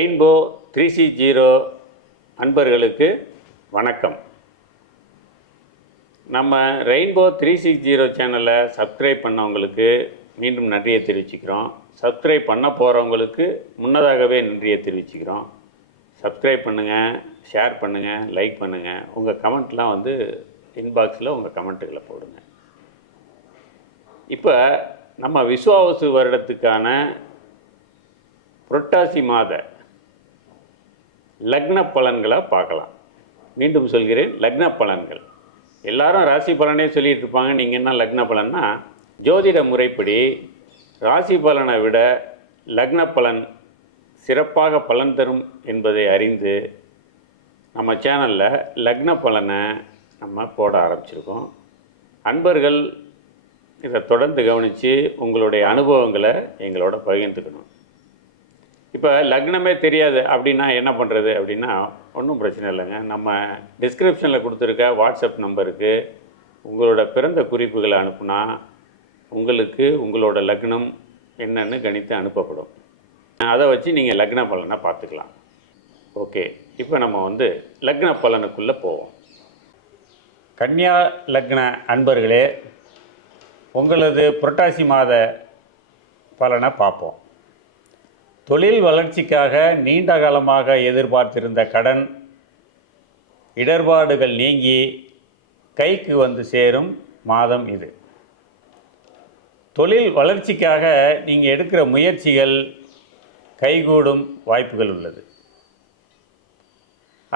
Rainbow three C zero அன்பர்களுக்கு வணக்கம். நம்ம ரெயின்போ த்ரீ சிக்ஸ் ஜீரோ சேனலை சப்ஸ்கிரைப் பண்ணவங்களுக்கு மீண்டும் நன்றியை தெரிவிச்சுக்கிறோம். சப்ஸ்கிரைப் பண்ண போகிறவங்களுக்கு முன்னதாகவே நன்றியை தெரிவிச்சுக்கிறோம். சப்ஸ்கிரைப் பண்ணுங்கள் ஷேர் பண்ணுங்கள் லைக் பண்ணுங்கள் உங்கள் கமெண்ட்லாம் வந்து இன்பாக்ஸில் உங்கள் கமெண்ட்டுகளை போடுங்க. இப்போ நம்ம விஸ்வாவசு வருடத்துக்கான புரட்டாசி மாத லக்ன பலன்களை பார்க்கலாம். மீண்டும் சொல்கிறேன் லக்ன பலன்கள் எல்லாரும் ராசி பலனே சொல்லிகிட்டு இருப்பாங்க. நீங்கள் என்ன லக்ன பலன்னா ஜோதிட முறைப்படி ராசி பலனை விட லக்ன பலன் சிறப்பாக பலன் தரும் என்பதை அறிந்து நம்ம சேனலில் லக்ன பலனை நம்ம போட ஆரம்பிச்சிருக்கோம். அன்பர்கள் இதை தொடர்ந்து கவனித்து உங்களுடைய அனுபவங்களை எங்களோட பகிர்ந்துக்கணும். இப்போ லக்னமே தெரியாது அப்படின்னா என்ன பண்ணுறது அப்படின்னா ஒன்றும் பிரச்சனை இல்லைங்க. நம்ம டிஸ்கிரிப்ஷனில் கொடுத்துருக்க வாட்ஸ்அப் நம்பருக்கு உங்களோட பிறந்த குறிப்புகளை அனுப்புனா உங்களுக்கு உங்களோட லக்னம் என்னன்னு கணித்து அனுப்பப்படும். அதை வச்சு நீங்கள் லக்ன பலனை பார்த்துக்கலாம். ஓகே இப்போ நம்ம வந்து லக்ன பலனுக்குள்ளே போவோம். கன்னியா லக்ன அன்பர்களே உங்களது புரட்டாசி மாத பலனை பார்ப்போம். தொழில் வளர்ச்சிக்காக நீண்ட காலமாக எதிர்பார்த்திருந்த கடன் இடர்பாடுகள் நீங்கி கைக்கு வந்து சேரும் மாதம் இது. தொழில் வளர்ச்சிக்காக நீங்கள் எடுக்கிற முயற்சிகள் கைகூடும் வாய்ப்புகள் உள்ளது.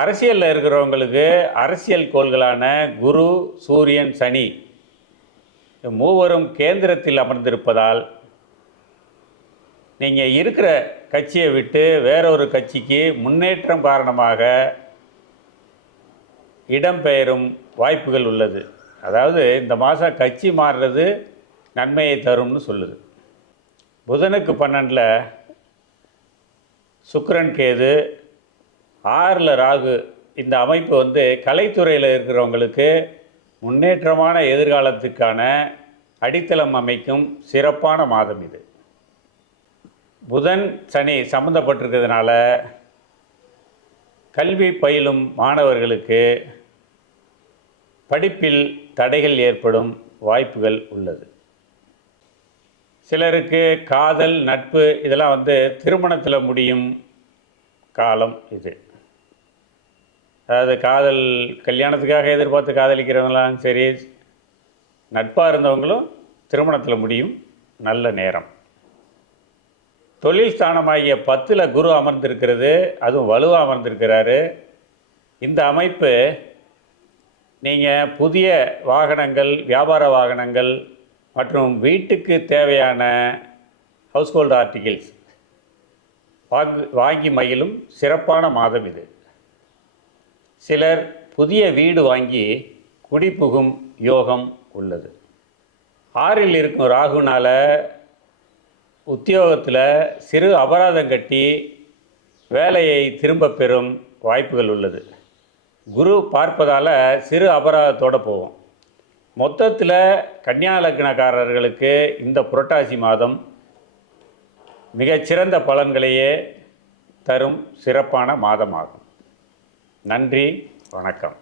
அரசியலில் இருக்கிறவங்களுக்கு அரசியல் கோள்களான குரு சூரியன் சனி மூவரும் கேந்திரத்தில் அமர்ந்திருப்பதால் நீங்கள் இருக்கிற கட்சியை விட்டு வேறொரு கட்சிக்கு முன்னேற்றம் காரணமாக இடம்பெயரும் வாய்ப்புகள் உள்ளது. அதாவது இந்த மாதம் கட்சி மாறுறது நன்மையை தரும்னு சொல்லுது. புதனுக்கு பன்னெண்டில் சுக்கரன் கேது ஆறில் ராகு. இந்த அமைப்பு வந்து கலைத்துறையில் இருக்கிறவங்களுக்கு முன்னேற்றமான எதிர்காலத்துக்கான அடித்தளம் அமைக்கும் சிறப்பான மாதம் இது. புதன் சனி சம்மந்தப்பட்டிருக்கிறதுனால கல்வி பயிலும் மாணவர்களுக்கு படிப்பில் தடைகள் ஏற்படும் வாய்ப்புகள் உள்ளது. சிலருக்கு காதல் நட்பு இதெல்லாம் வந்து திருமணத்தில் முடியும் காலம் இது. அதாவது காதல் கல்யாணத்துக்காக எதிர்பார்த்து காதலிக்கிறவங்களாம் சரி நட்பாக இருந்தவங்களும் திருமணத்தில் முடியும் நல்ல நேரம். தொழில் ஸ்தானமாகிய பத்தில் குரு அமர்ந்திருக்கிறது அதுவும் வலுவாக அமர்ந்திருக்கிறாரு. இந்த அமைப்பு நீங்கள் புதிய வாகனங்கள் வியாபார வாகனங்கள் மற்றும் வீட்டுக்கு தேவையான ஹவுஸ்ஹோல்டு ஆர்டிகிள்ஸ் வாங்கு வாங்கி மகிழும் சிறப்பான மாதம் இது. சிலர் புதிய வீடு வாங்கி குடிபுகும் யோகம் உள்ளது. ஆறில் இருக்கும் ராகுனால் உத்தியோகத்தில் சிறு அபராதம் கட்டி வேலையை திரும்ப பெறும் வாய்ப்புகள் உள்ளது. குரு பார்ப்பதால் சிறு அபராதத்தோடு போவோம். மொத்தத்தில் கன்னியா லக்னக்காரர்களுக்கு இந்த புரட்டாசி மாதம் மிகச்சிறந்த பலன்களையே தரும் சிறப்பான மாதமாகும். நன்றி வணக்கம்.